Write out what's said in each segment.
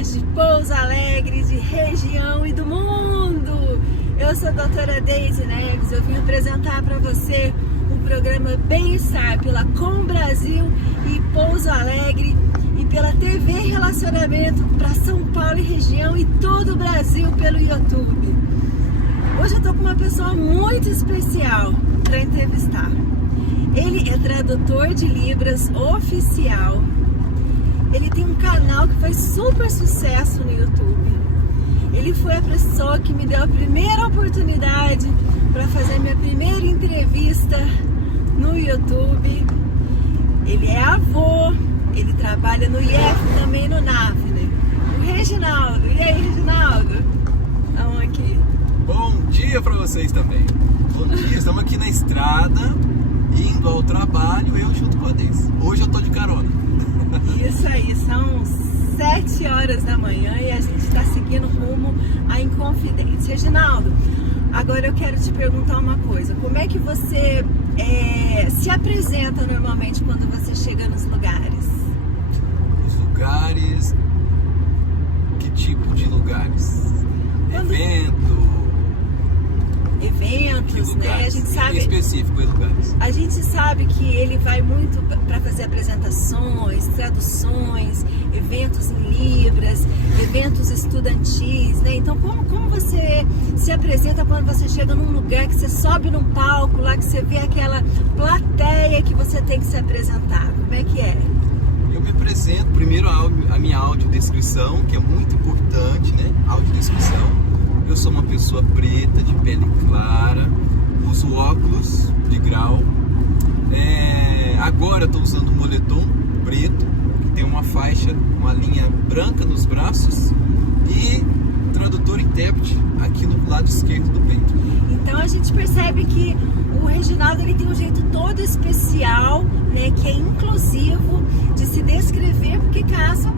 pessoas de Pouso Alegre, de região e do mundo! Eu sou a doutora Deise Neves, eu vim apresentar para você o programa Bem-Estar pela Com Brasil e Pouso Alegre e pela TV Relacionamento para São Paulo e região e todo o Brasil pelo YouTube. Hoje eu estou com uma pessoa muito especial para entrevistar. Ele é tradutor de Libras oficial. Ele tem um canal que faz super sucesso no YouTube. Ele foi a pessoa que me deu a primeira oportunidade para fazer minha primeira entrevista no YouTube. Ele é avô, ele trabalha no IF também no NAFNE. O Reginaldo. E aí, Reginaldo? Estamos aqui. Bom dia para vocês também. Bom dia, estamos aqui na estrada, indo ao trabalho, eu junto com a Deise. Hoje eu tô de carona. Isso aí, são 7 horas da manhã e a gente está seguindo rumo à Inconfidência. Reginaldo, agora eu quero te perguntar uma coisa. Como é que você se apresenta normalmente quando você chega nos lugares? Os lugares... Que tipo de lugares? Eventos, né? A gente sabe, em específico, em lugares. A gente sabe que ele vai muito para fazer apresentações, traduções, eventos em Libras, eventos estudantis, né? Então, como você se apresenta quando você chega num lugar que você sobe num palco, lá que você vê aquela plateia que você tem que se apresentar? Como é que é? Eu me apresento, primeiro a minha audiodescrição, que é muito importante, né? Audiodescrição. Eu sou uma pessoa preta, de pele clara, uso óculos de grau. Agora eu estou usando um moletom preto, que tem uma faixa, uma linha branca nos braços e tradutor e intérprete aqui no lado esquerdo do peito. Então a gente percebe que o Reginaldo ele tem um jeito todo especial, né, que é inclusivo de se descrever, porque caso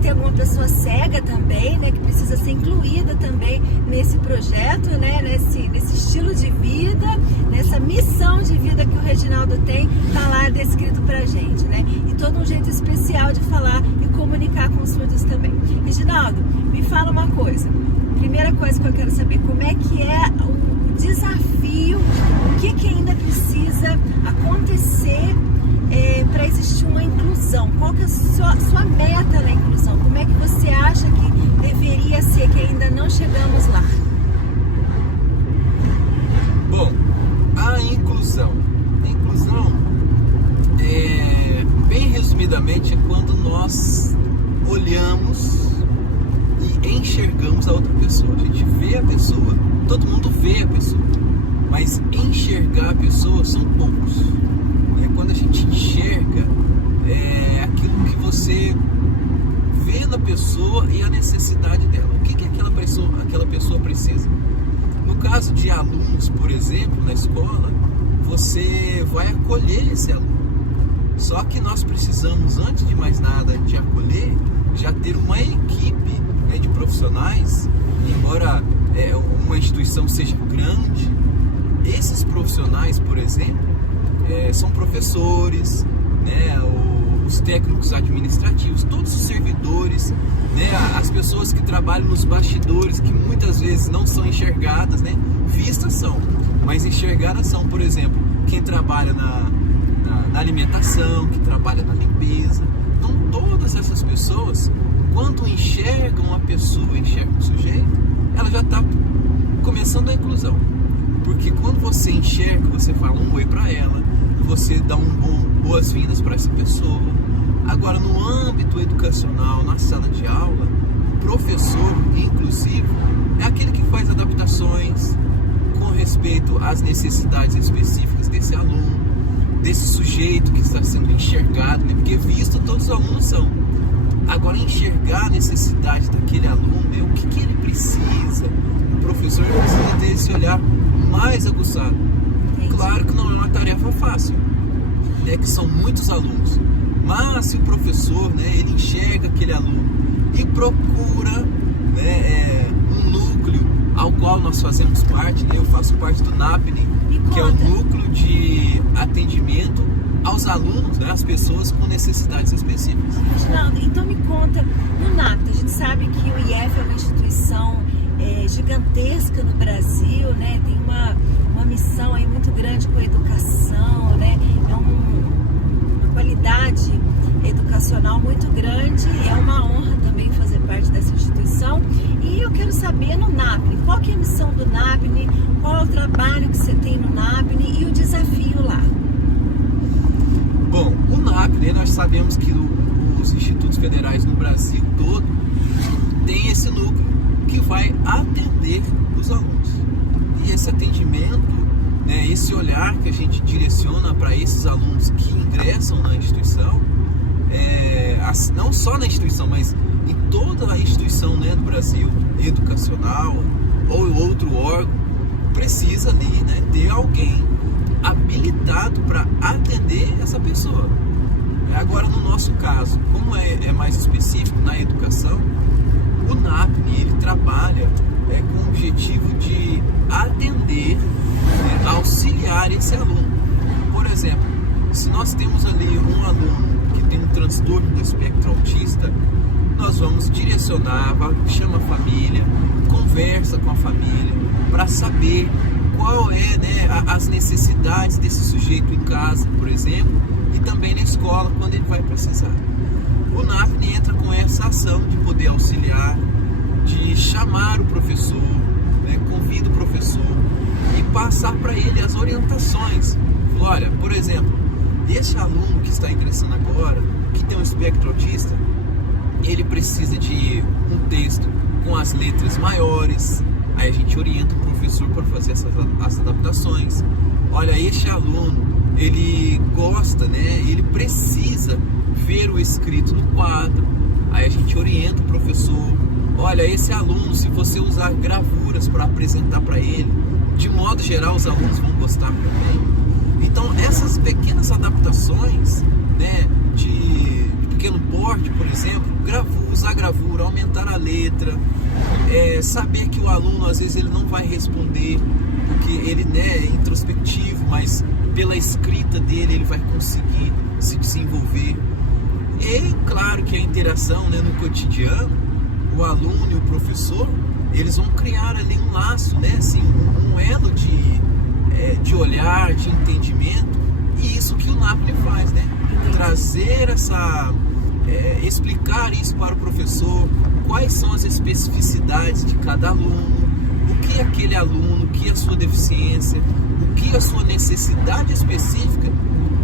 tem alguma pessoa cega também, né, que precisa ser incluída também nesse projeto, né, nesse estilo de vida, nessa missão de vida que o Reginaldo tem, tá lá descrito pra gente, né, e todo um jeito especial de falar e comunicar com os surdos também. Reginaldo, me fala uma coisa. Primeira coisa que eu quero saber, como é que é o desafio, o que ainda precisa acontecer para existir uma inclusão? Qual que é a sua meta na inclusão? Como é que você acha que deveria ser, que ainda não chegamos lá? Bom, a inclusão, bem resumidamente, é quando nós olhamos e enxergamos a outra pessoa. A gente vê a pessoa, todo mundo vê a pessoa, mas enxergar a pessoa são poucos. Quando a gente enxerga aquilo que você vê na pessoa e a necessidade dela. O que aquela pessoa precisa? No caso de alunos, por exemplo, na escola, você vai acolher esse aluno. Só que nós precisamos, antes de mais nada, de acolher, já ter uma equipe, né, de profissionais. Embora uma instituição seja grande, esses profissionais, por exemplo, são professores, né, os técnicos administrativos, todos os servidores, né, as pessoas que trabalham nos bastidores, que muitas vezes não são enxergadas, né, vistas são, mas enxergadas são, por exemplo, quem trabalha na alimentação, que trabalha na limpeza. Então todas essas pessoas, quando enxergam a pessoa, enxergam o sujeito, ela já está começando a inclusão. Porque quando você enxerga, você fala um oi para ela, você dá boas-vindas para essa pessoa. Agora, no âmbito educacional, na sala de aula, o professor inclusivo é aquele que faz adaptações com respeito às necessidades específicas desse aluno, desse sujeito que está sendo enxergado, né? Porque visto todos os alunos são. Agora, enxergar a necessidade daquele aluno, o que ele precisa, o professor precisa ter esse olhar mais aguçado. Claro que não é uma tarefa fácil, né, que são muitos alunos, mas se o professor, né, ele enxerga aquele aluno e procura, né, um núcleo ao qual nós fazemos parte, né, eu faço parte do NAPNE, que é o Núcleo de Atendimento aos alunos, né, as pessoas com necessidades específicas. Reginaldo, então me conta, no NAPT, a gente sabe que o IF é uma instituição gigantesca no Brasil, né? Tem uma missão aí muito grande com a educação, né? É uma qualidade educacional muito grande, é uma honra também fazer parte dessa instituição. E eu quero saber no NAPNE, qual que é a missão do NAPNE, qual é o trabalho que você tem no NAPNE e o desafio lá? Bom, o NAPNE, nós sabemos que os institutos federais no Brasil todo tem esse núcleo que vai atender os alunos. E esse atendimento, né, esse olhar que a gente direciona para esses alunos que ingressam na instituição, não só na instituição, mas em toda a instituição, né, do Brasil, educacional ou outro órgão, precisa ali, né, ter alguém habilitado para atender essa pessoa. Agora, no nosso caso, como é mais específico na educação, o NAPNE ele trabalha com o objetivo de atender, auxiliar esse aluno. Por exemplo, se nós temos ali um aluno que tem um transtorno do espectro autista, nós vamos direcionar, chama a família, conversa com a família para saber qual é, né, as necessidades desse sujeito em casa, por exemplo, e também na escola, quando ele vai precisar. O NAPNE entra com essa ação de poder auxiliar, de chamar o professor, né, convida o professor e passar para ele as orientações. Olha, por exemplo, esse aluno que está ingressando agora, que tem um espectro autista, ele precisa de um texto com as letras maiores. Aí a gente orienta o professor para fazer as adaptações. Olha, este aluno, ele gosta, né? Ele precisa ver o escrito no quadro. Aí a gente orienta o professor. Olha, esse aluno, se você usar gravuras para apresentar para ele, de modo geral os alunos vão gostar também. Então essas pequenas adaptações, né, de pequeno porte, por exemplo, usar gravura, aumentar a letra, saber que o aluno às vezes ele não vai responder porque ele, né, é introspectivo, mas pela escrita dele ele vai conseguir se desenvolver. E claro que a interação, né, no cotidiano, o aluno e o professor, eles vão criar ali um laço, né, assim, um elo de olhar, de entendimento, e isso que o NAPNE faz, né? Trazer explicar isso para o professor, quais são as especificidades de cada aluno, o que é aquele aluno, o que é a sua deficiência, o que a sua necessidade específica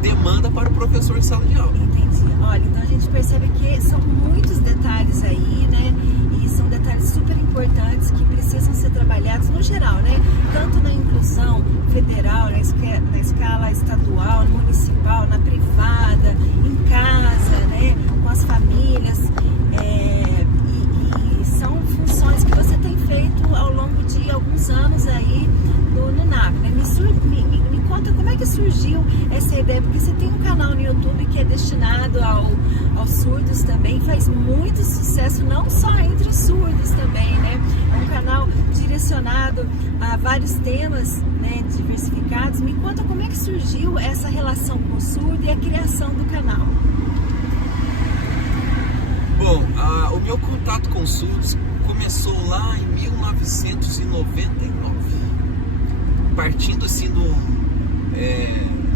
demanda para o professor em sala de aula. Entendi. Olha, então a gente percebe que são muitos detalhes aí, né? E são detalhes super importantes que precisam ser trabalhados no geral, né? Tanto na inclusão federal, na escala estadual, municipal, na privada, em casa, né? Com as famílias. E são funções que você tem feito ao longo de alguns anos aí no NAPNE, né? Me conta como é que surgiu essa ideia, porque você tem um canal no YouTube que é destinado aos surdos também, faz muito sucesso, não só entre os surdos também, né? É um canal direcionado a vários temas, né, diversificados. Me conta como é que surgiu essa relação com o surdo e a criação do canal. Bom, o meu contato com surdos começou lá em 1999. Partindo assim no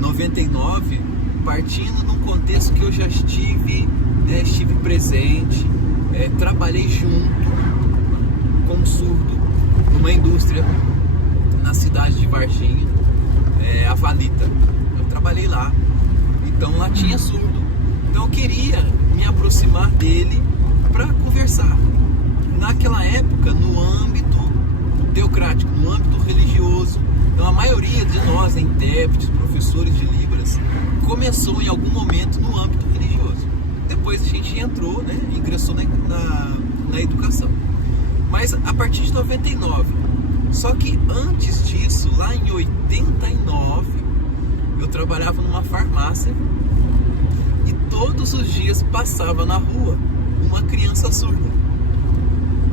99, partindo num contexto que eu já estive presente, trabalhei junto com um surdo numa indústria na cidade de Varginha, a Valita. Eu trabalhei lá, então lá tinha surdo. Então eu queria me aproximar dele para conversar. Naquela época, no âmbito teocrático, no âmbito religioso, então a maioria de nós, intérpretes, professores de Libras, começou em algum momento no âmbito religioso. Depois a gente entrou, né, ingressou na educação. Mas a partir de 99. Só que antes disso, lá em 89, eu trabalhava numa farmácia e todos os dias passava na rua uma criança surda.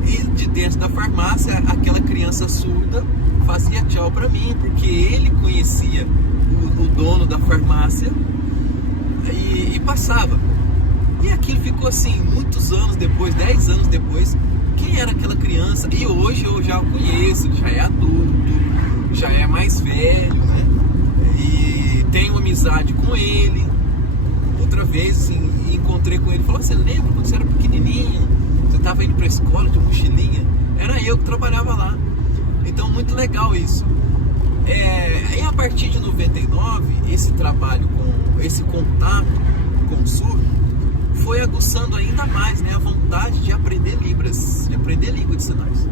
E de dentro da farmácia, aquela criança surda fazia tchau para mim, porque ele conhecia o dono da farmácia e passava. E aquilo ficou assim, muitos anos depois, 10 anos depois, quem era aquela criança? E hoje eu já o conheço, já é adulto, já é mais velho, né? E tenho amizade com ele. Outra vez, assim, encontrei com ele, falou: você lembra quando você era pequenininho? Você estava indo para a escola de mochilinha? Era eu que trabalhava lá. Então, muito legal isso. E a partir de 99, esse trabalho, esse contato com o surdo, foi aguçando ainda mais, né, a vontade de aprender Libras, de aprender língua de sinais.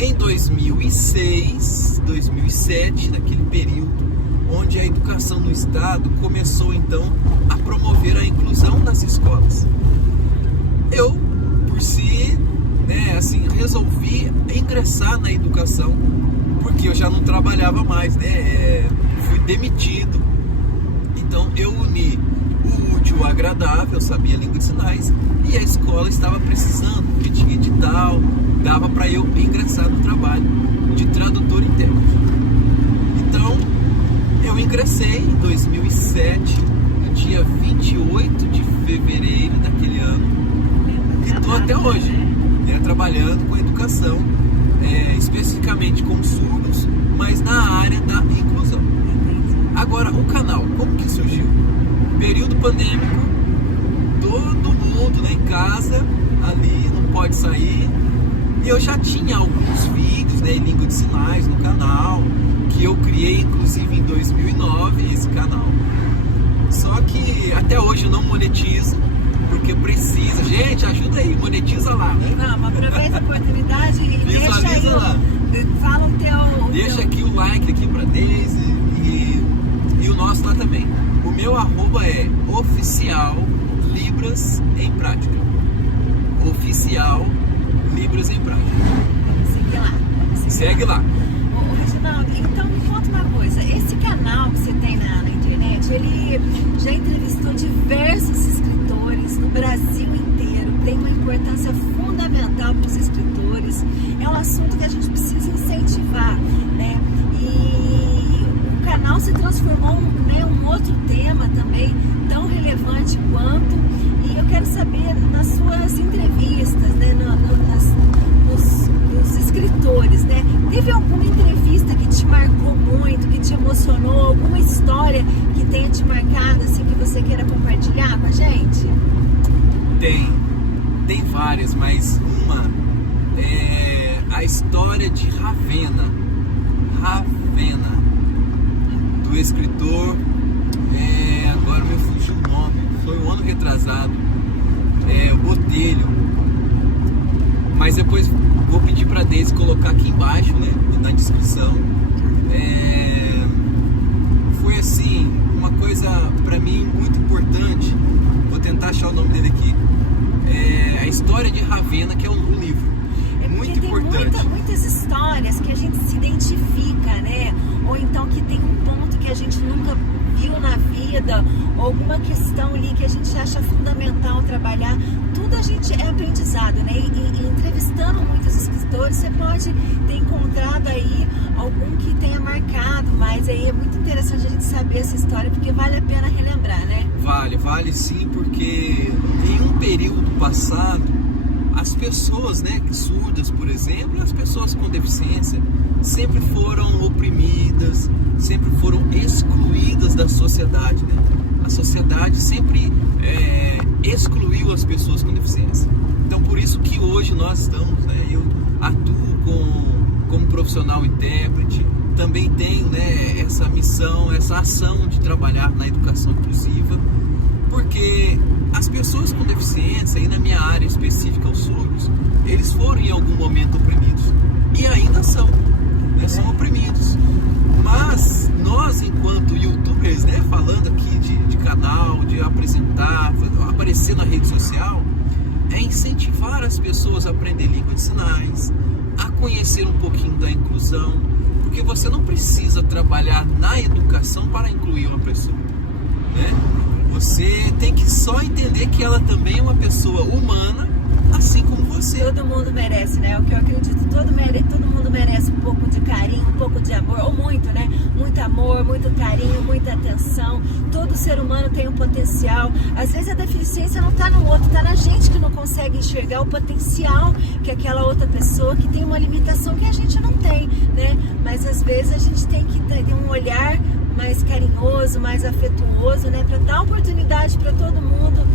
Em 2006, 2007, naquele período onde a educação no estado começou então a promover a inclusão nas escolas, eu, por si, né, assim, resolvi ingressar na educação, porque eu já não trabalhava mais, né, fui demitido. Então eu uni o útil ao agradável, eu sabia língua de sinais, e a escola estava precisando, porque tinha edital, dava para eu ingressar no trabalho de tradutor intérprete. Então eu ingressei em 2007, no dia 28 de fevereiro daquele ano, e estou até hoje, né, trabalhando com educação, especificamente com surdos, mas na área da inclusão. Agora, o canal, como que surgiu? Período pandêmico, todo mundo, né, em casa, ali, não pode sair. Eu já tinha alguns vídeos, né, em língua de sinais no canal, que eu criei inclusive em 2009, esse canal. Só que até hoje eu não monetizo, porque precisa. Gente, ajuda aí, monetiza lá. Vamos, aproveita a oportunidade e visualiza deixa aí, lá. Fala o teu... Deixa aqui o like aqui pra Deise e o nosso lá também. O meu arroba é Oficial Libras em Prática. Oficial Libras em Prática. Segue lá. Segue lá. Ô, Reginaldo, então me conta uma coisa. Esse canal que você tem na internet, ele já entrevistou diversos escritores no Brasil inteiro. Tem uma importância fundamental para os escritores. É um assunto que a gente precisa incentivar, né? E o canal se transformou, né, um outro tema também tão relevante quanto. E eu quero saber, nas suas entrevistas, né, nos escritores, né, teve alguma entrevista que te marcou muito, que te emocionou, alguma história que tenha te marcado, assim, que você queira compartilhar com a gente? Tem várias, mas uma é a história de Ravena, do escritor, agora me fugiu o nome, foi um ano retrasado, Botelho, mas depois vou pedir para Deise colocar aqui embaixo, né, na descrição. Foi assim, uma coisa para mim muito importante, vou tentar achar o nome dele aqui, a história de Ravena, que é um livro. Muito importante. Tem muitas histórias que a gente se identifica, né? Ou então que tem um ponto que a gente nunca viu na vida, ou alguma questão ali que a gente acha fundamental trabalhar. Tudo a gente é aprendizado, né? E entrevistando muitos escritores, você pode ter encontrado aí algum que tenha marcado, mas aí é muito interessante a gente saber essa história, porque vale a pena relembrar, né? Vale sim, porque em um período passado, as pessoas, né, surdas, por exemplo, as pessoas com deficiência, sempre foram oprimidas, sempre foram excluídas da sociedade, né? A sociedade sempre excluiu as pessoas com deficiência. Então, por isso que hoje nós estamos, né, eu atuo como profissional intérprete, também tenho, né, essa missão, essa ação de trabalhar na educação inclusiva, porque as pessoas com deficiência, e na minha área específica, os surdos, eles foram em algum momento oprimidos, e ainda são, né, são oprimidos. Mas nós, enquanto youtubers, né, falando aqui de canal, de apresentar, aparecer na rede social, é incentivar as pessoas a aprender língua de sinais, a conhecer um pouquinho da inclusão, porque você não precisa trabalhar na educação para incluir uma pessoa, né? Você tem que só entender que ela também é uma pessoa humana, assim como você. Todo mundo merece, né? O que eu acredito, todo mundo merece um pouco de carinho, um pouco de amor, ou muito, né? Muito amor, muito carinho, muita atenção. não. Todo ser humano tem um potencial. Às vezes a deficiência não está no outro, está na gente que não consegue enxergar o potencial que aquela outra pessoa que tem uma limitação que a gente não tem, né? Mas às vezes a gente tem que ter um olhar mais carinhoso, mais afetuoso, né? Para dar oportunidade para todo mundo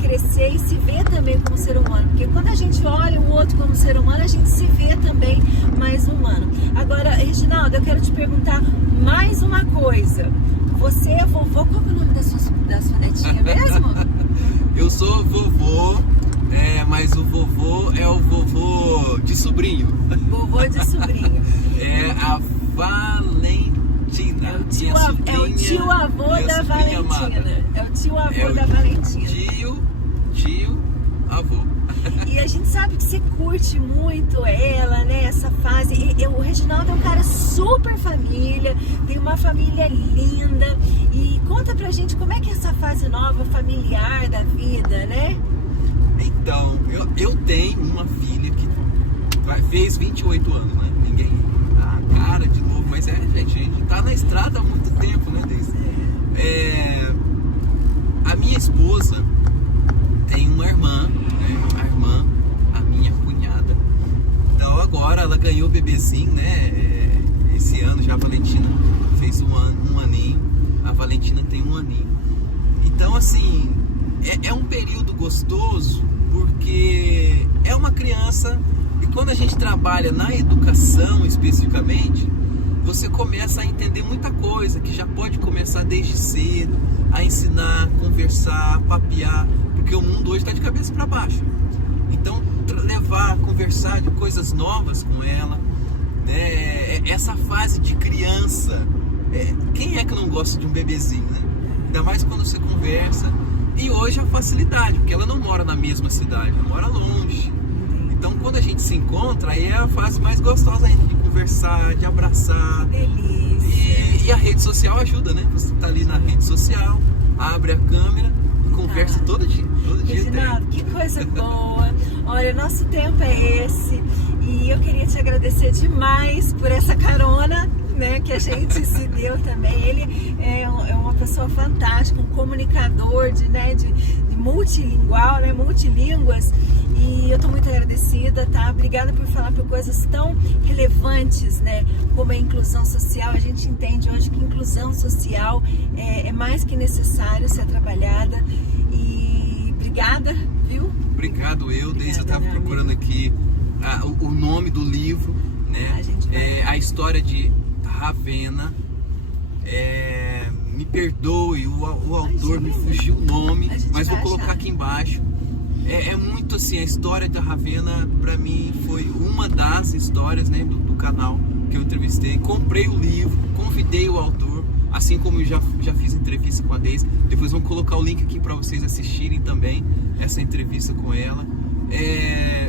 crescer e se ver também como ser humano. Porque quando a gente olha o outro como ser humano, a gente se vê também mais humano. Agora, Reginaldo, eu quero te perguntar mais uma coisa. Você é vovô, qual é o nome da sua netinha mesmo? Eu sou vovô, mas o vovô é o vovô de sobrinho. Vovô de sobrinho. É a Valentina. É o tio avô da Valentina. É o tio avô da Valentina. Tio avô. E a gente sabe que você curte muito ela, né? Essa fase. O Reginaldo é um cara super família, tem uma família linda. E conta pra gente como é que é essa fase nova familiar da vida, né? Então, eu tenho uma filha que fez 28 anos, né? Ninguém cara de novo, mas gente, a gente tá na estrada há muito tempo, né, Deise? A minha esposa tem uma irmã, né? A minha cunhada. Então agora ela ganhou o bebezinho, né? Esse ano já a Valentina fez um aninho, a Valentina tem 1 aninho. Então assim, é um período gostoso porque é uma criança. E quando a gente trabalha na educação especificamente, você começa a entender muita coisa que já pode começar desde cedo, a ensinar, conversar, papear, porque o mundo hoje está de cabeça para baixo. Então, levar, conversar de coisas novas com ela, né? Essa fase de criança, quem é que não gosta de um bebezinho, né? Ainda mais quando você conversa. E hoje a facilidade, porque ela não mora na mesma cidade, ela mora longe. Então, quando a gente se encontra, aí é a fase mais gostosa ainda de conversar, de abraçar. Delícia. E a rede social ajuda, né? Você tá ali na rede social, abre a câmera, conversa todo dia. Todo dia Reginaldo, que coisa boa. Olha, nosso tempo é esse. E eu queria te agradecer demais por essa carona, né, que a gente se deu também. Ele é uma pessoa fantástica, um comunicador de multilingual, né, multilínguas. E eu estou muito agradecida, tá? Obrigada por falar por coisas tão relevantes, né? Como a inclusão social. A gente entende hoje que inclusão social é mais que necessário ser trabalhada. E obrigada, viu? Obrigado desde eu estava procurando aqui o nome do livro, né? A história de Ravenna. Me perdoe, o autor me fugiu o nome, mas vou colocar aqui embaixo. É muito assim, a história da Ravenna pra mim foi uma das histórias, né, do canal que eu entrevistei. Comprei o livro, convidei o autor, assim como eu já fiz entrevista com a Deise. Depois vamos colocar o link aqui para vocês assistirem também essa entrevista com ela.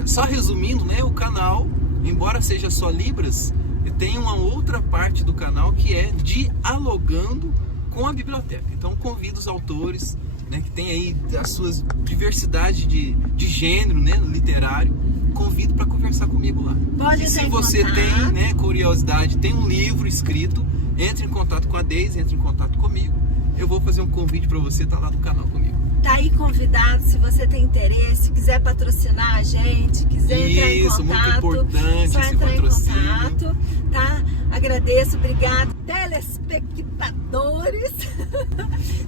Só resumindo, né, o canal, embora seja só Libras, tem uma outra parte do canal que é dialogando com a biblioteca. Então convido os autores, né, que tem aí as suas diversidade de gênero, né, literário, convido para conversar comigo lá. Pode. E se você tem, né, curiosidade, tem um livro escrito, entre em contato com a Deise, entre em contato comigo. Eu vou fazer um convite para você estar lá no canal comigo. Tá aí convidado, se você tem interesse, quiser patrocinar a gente, quiser entrar em contato. Muito importante, só entrar em patrocínio. contato, tá? Agradeço, obrigado. Telespectadores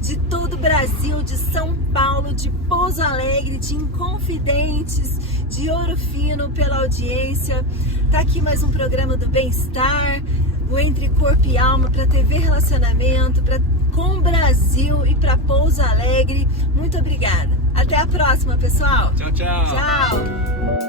de todo o Brasil, de São Paulo, de Pouso Alegre, de Inconfidentes, de Ouro Fino, pela audiência. Tá aqui mais um programa do Bem-Estar, o Entre Corpo e Alma, para TV Relacionamento, com o Brasil e para Pouso Alegre. Muito obrigada. Até a próxima, pessoal. Tchau, tchau. Tchau.